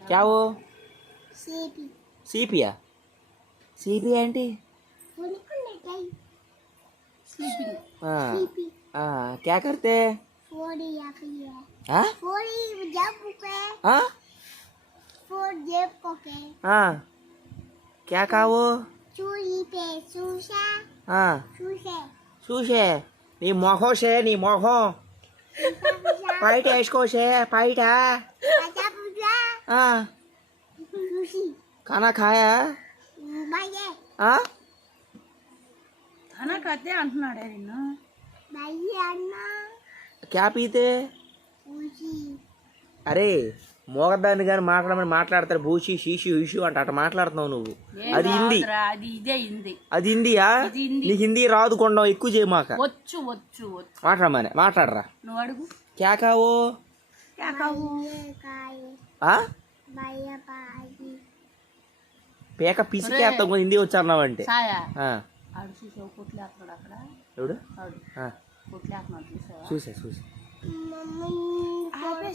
क्या वो सीपी सीपिया सीपी ఏంటి स्लीपिंग हाँ सीपी हाँ क्या करते फोड़ी या फिर हाँ फोड़ी जब के हाँ फोड़ जेब को के हाँ क्या कहा वो चूड़ी पे सूशा हाँ सूशे చూసే నీ మొహం షే నీ మొహం బయట వేసుకోసే బయట आजा पूजा सुशी खाना खाया बाये खाना खाते అంటున్నాడే నిన్ను बाये अन्ना क्या पीते पूजी అరే మోగదాన్ని కానీ మాట్లాడతారు భూషి శీషి ఇషు అంట అట్లా మాట్లాడుతున్నావు నువ్వు అది హిందీ అది ఇదే హిందీ అది హిందీయా ఇది హిందీ. నీకు హిందీ రాదు కొండం ఎక్కువ చేయమాక వచ్చు వచ్చు వచ్చు మాట్లాడమని మాట్లాడరా నువ్వు అడుగు క్యా కావో క్యా కావు बाये बाजी పేక పిసికేస్తాం హిందీ వచ్చన్నావంటే సాయా ఆడు చూసావు కొట్లేస్తున్నాడు అక్కడ ఎవడు ఆడు ఆ, కొట్లేస్తున్నాడు చూసావా చూసా చూసా मम्मी ఆపే